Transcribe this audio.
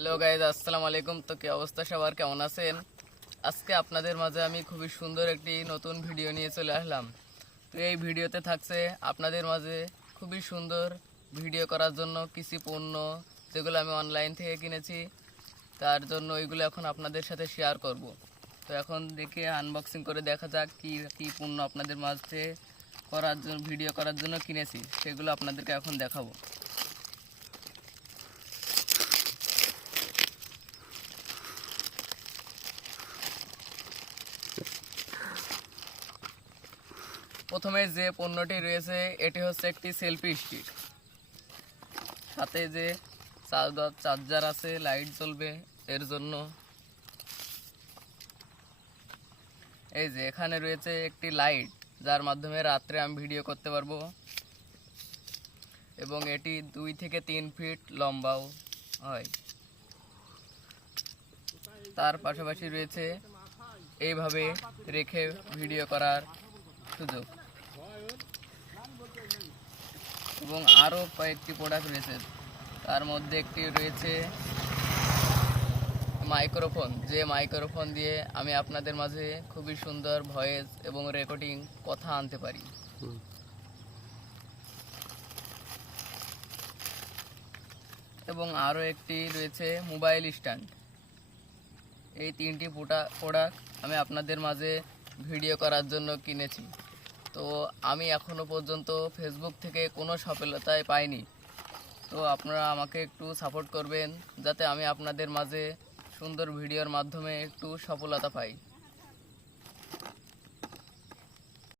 Hello guys, আসসালামু আলাইকুম। তো কি অবস্থা সবার, কেমন আছেন? আজকে আপনাদের মাঝে আমি খুবই সুন্দর একটি নতুন ভিডিও নিয়ে চলে আসলাম। তো এই ভিডিওতে থাকছে আপনাদের মাঝে খুবই সুন্দর ভিডিও করার জন্য কিছু পণ্য যেগুলো আমি অনলাইন থেকে কিনেছি, তার জন্য ওইগুলো এখন আপনাদের সাথে শেয়ার করব। তো এখন দেখে আনবক্সিং করে দেখা যাক কি কি পণ্য আপনাদের মাঝে করার জন্য ভিডিও করার জন্য কিনেছি, সেগুলো আপনাদেরকে এখন দেখাবো। প্রথমে যে পণ্যটি রয়েছে এটি হচ্ছে একটি সেলফি স্টিক, সাথে যে চার্জার আছে, লাইট জ্বলবে এর জন্য। এই যে এখানে রয়েছে একটি লাইট, যার মাধ্যমে রাত্রে আমি ভিডিও করতে পারবো, এবং এটি 2 থেকে 3 ফিট লম্বাও হয়। তার পাশাপাশি রয়েছে এইভাবে রেখে ভিডিও করার সুযোগ, এবং আরও কয়েকটি প্রোডাক্ট রয়েছে। তার মধ্যে একটি রয়েছে মাইক্রোফোন, যে মাইক্রোফোন দিয়ে আমি আপনাদের মাঝে খুবই সুন্দর ভয়েস এবং রেকর্ডিং কথা আনতে পারি। এবং আরও একটি রয়েছে মোবাইল স্ট্যান্ড। এই 3টি প্রোডাক্ট আমি আপনাদের মাঝে ভিডিও করার জন্য কিনেছি। তো আমি এখনও পর্যন্ত ফেসবুক থেকে কোনো সফলতাই পাইনি। তো আপনারা আমাকে একটু সাপোর্ট করবেন, যাতে আমি আপনাদের মাঝে সুন্দর ভিডিওর মাধ্যমে একটু সফলতা পাই।